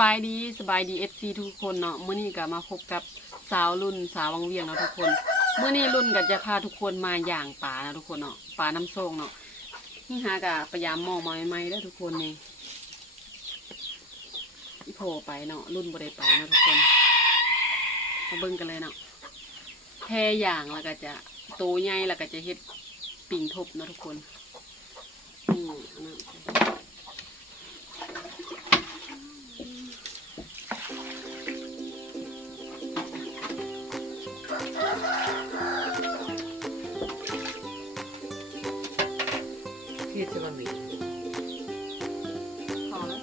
บายดีFC ทุกคนเนาะมื้อนี้ก็มาพบกับสาวรุ่นสาววังเวียงเนาะทุกคนมื้อนี้รุ่นก็จะพาทุกคนมาย่างปลานะทุกคนเนาะปลาน้ำโซงเนาะนี่หากะพยายามมองมาใหม่ๆเด้อทุกคนนี่อีโผล่ไปเนาะรุ่นบ่ได้ไปเนาะทุกคนมาเบิ่งกันเลยเนาะแพย่างแล้วก็จะโตใหญ่แล้วก็จะเฮ็ดปิ่งทบเนาะทุกคนนี่อันนั้นที่จะมามีพอแล้ว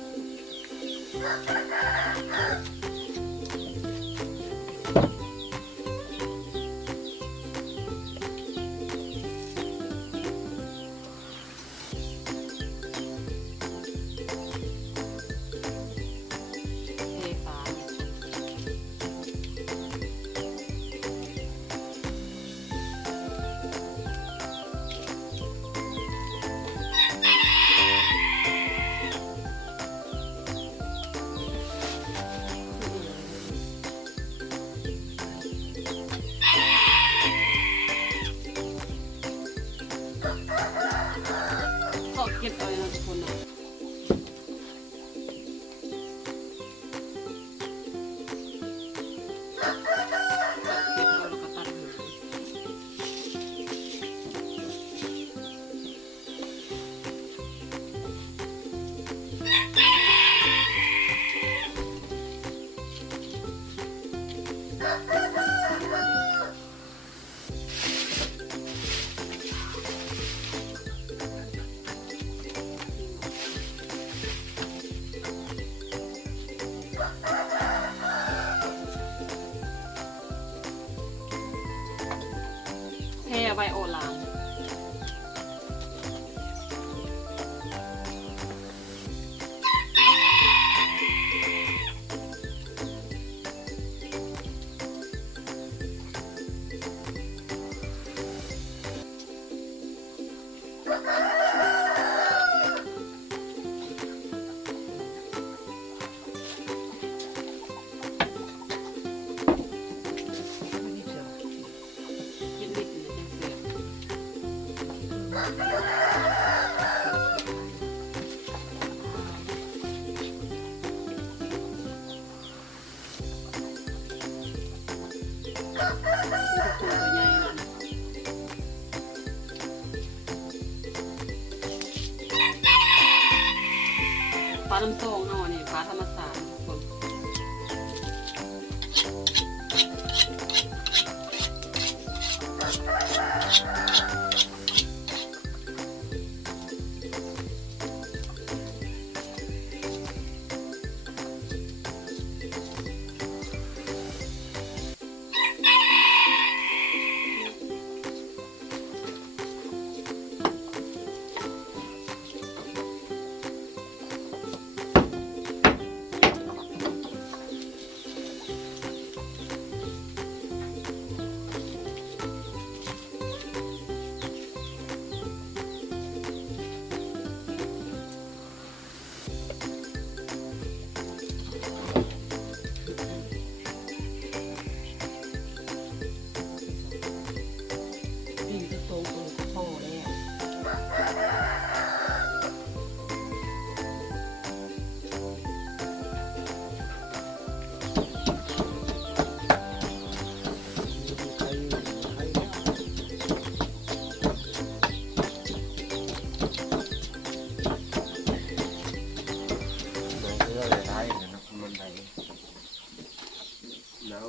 เก็บเอาเลยนะทุกคนนะเก็บเอาแล้วก็ตัดหางเทไวโอลางกินนิดหนึ่งเสียทุกคนตัวใหญ่นะปลาน้ำโซงเอาเนี่ยปลาธรรมศาสตร์ทุกคนนี่จะโตตัวโตแล้ว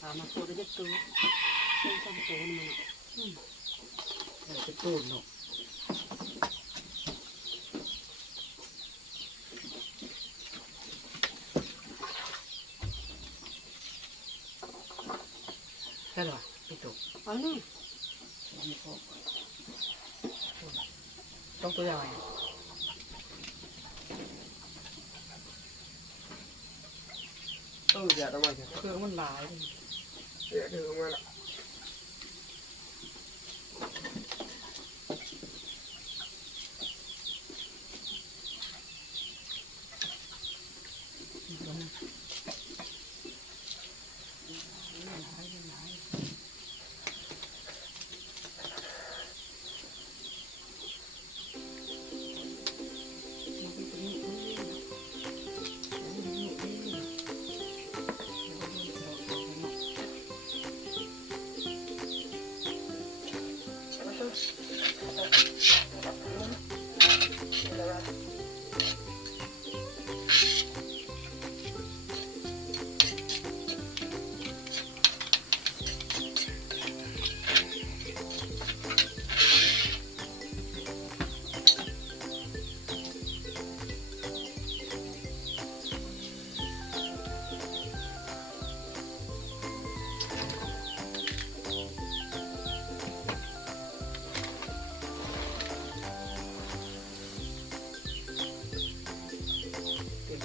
ถามมาโตได้ตัวเส้นซ้ำโตนี่มันจะโตเนาะใช่หรอพี่ตุ๊กเอาเนี่ยต้องตัวใหญ่อย่าทำไมเนี่ย เครื่องมันหลาย อย่าถือมาละ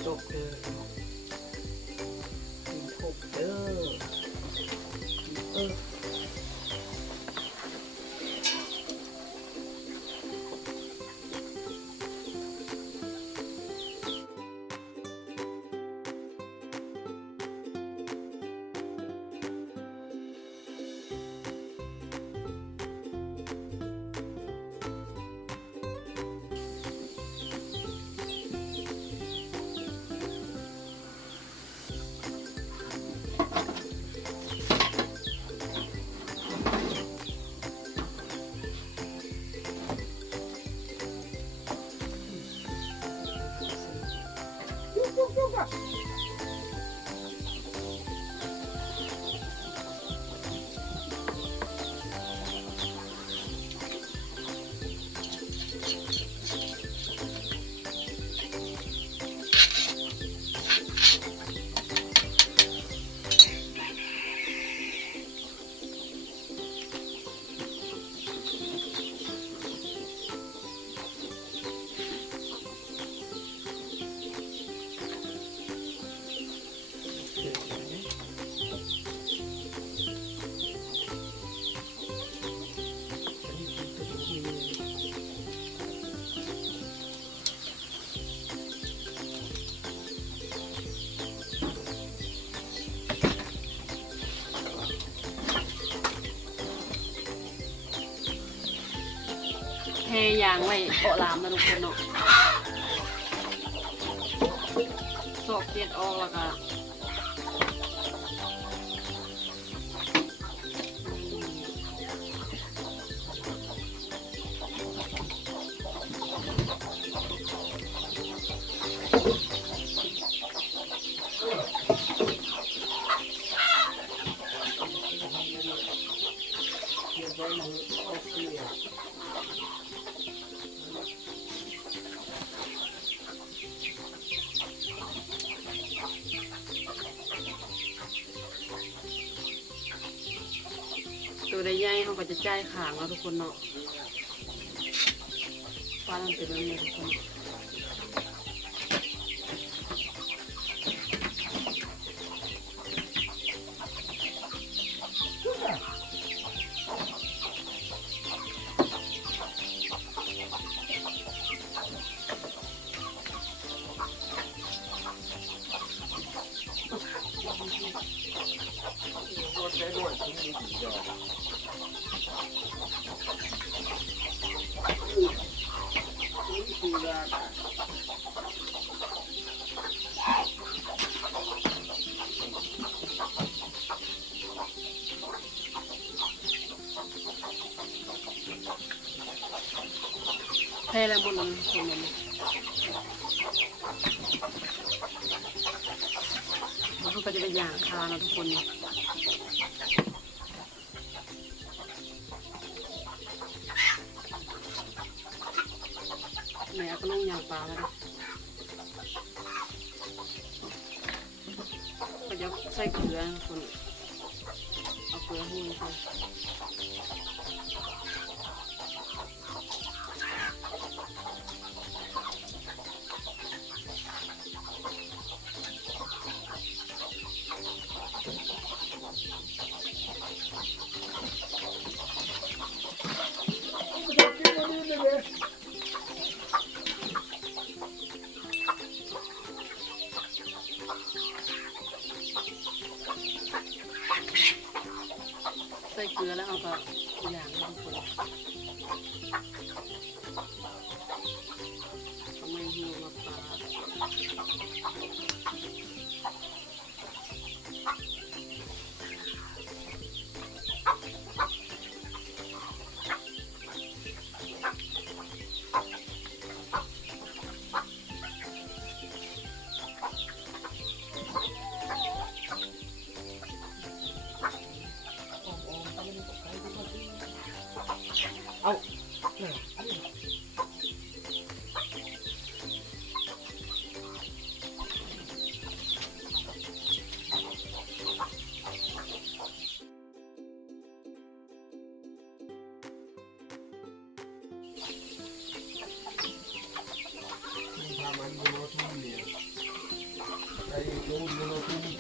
ตกเด้อกินพบเด้อแห่ยางไว้เกาะลามนะทุกคนเนาะสอกเกล็ดออกแล้วก็ตัวใดใหญ่เขาก็จะจ่ายขางแล้วทุกคนเนาะปลามันเป็นแบบนี้ทุกคนก็ใช้ด้วยถึงมีกี่ดอกคือราคา แพ้แล้วหมดเลยคนนี้มันก็จะเป็นอย่างคานะทุกคนนี่ไหนเอาก็ลงยางปลาแล้วก็จะใส่เกลือทุกคนเอาเกลือหุ้นไปใส่เกลือแล้วเอาก็อย่างทุกคนทำไมหิวมาปลาเอาเนี่ยทำมันโมโนโทนเนี่ย ไอ้โน้นโน้นทุ่ม นี่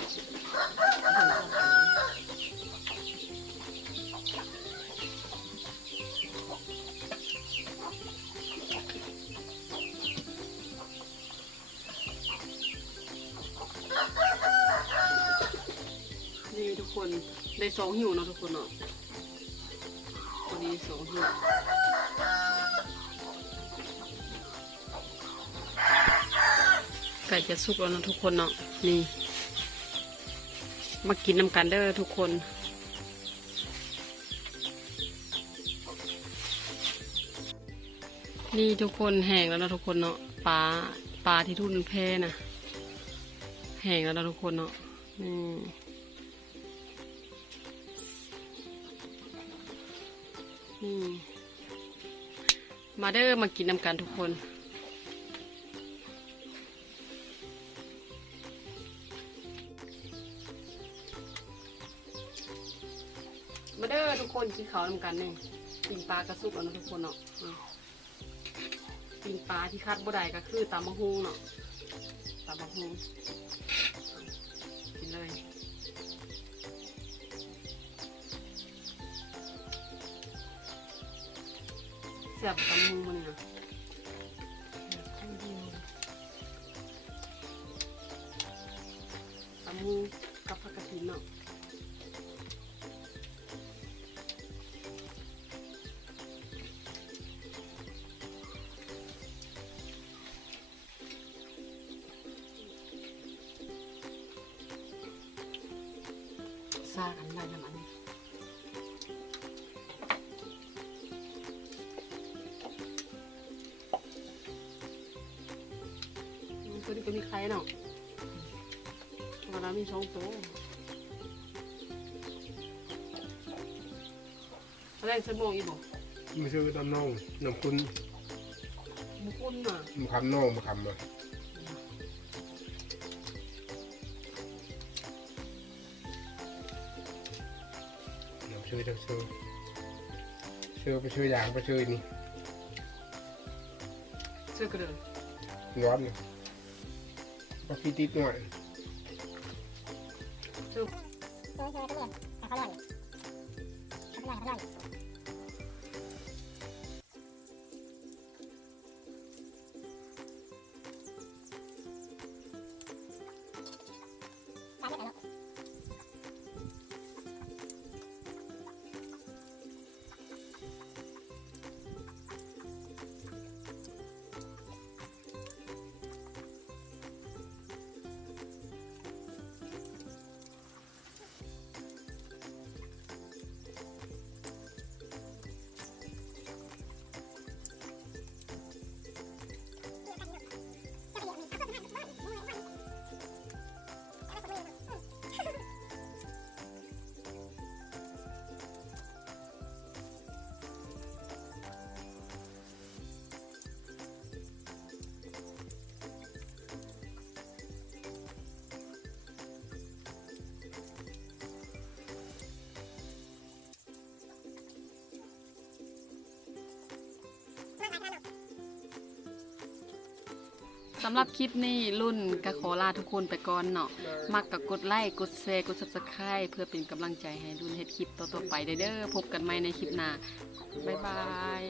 ทุกคนได้สองหิวเนาะทุกคนเนาะพอดีสองหิวไก่จะสุกแล้วเนาะทุกคนเนาะนี่มากินน้ำกันเด้อทุกคนนี่ทุกคนแห้งแล้วเนาะทุกคนเนาะปลาที่ทุ่นแพนะแห้งแล้วเนาะทุกคนเนาะนี่มาเด้อมากินน้ำกันทุกคนมาเด้อทุกคนกินข้าวน้ำกันเนี่ยกินปลากระสุกแล้วนะทุกคนเนาะกินปลาที่คัดบ่ได้ก็คือตำมะฮุงเนาะตำมะฮุงกินเลยแซ่บตำมะฮุงมันเนี่ยตำมะฮุงกับผักกระถิ่นเนาะซากันได้ยังไงตัวนี้ก็มีไข่เนาะเวลามี2 ตัวอะไรสมองอีบอก ไม่ซื้อตำน่องน้ำคุณ บุกุนน่ะ มาคำน่องมาคำมาน้ำซื้อทั้งซื้อไปซื้ออย่างไปซื้อนี่ เสื้อกระเดิน ร้อนเลยก็พี่ติดหน่อย เสื้อ สำหรับคลิปนี้รุ่นก็ขอลาทุกคนไปก่อนเนาะมักก็กดไลค์กดแชร์กด Subscribe เพื่อเป็นกำลังใจให้รุ่นเฮ็ดคลิปต่อๆไปเด้อพบกันใหม่ในคลิปหน้าบ๊ายบาย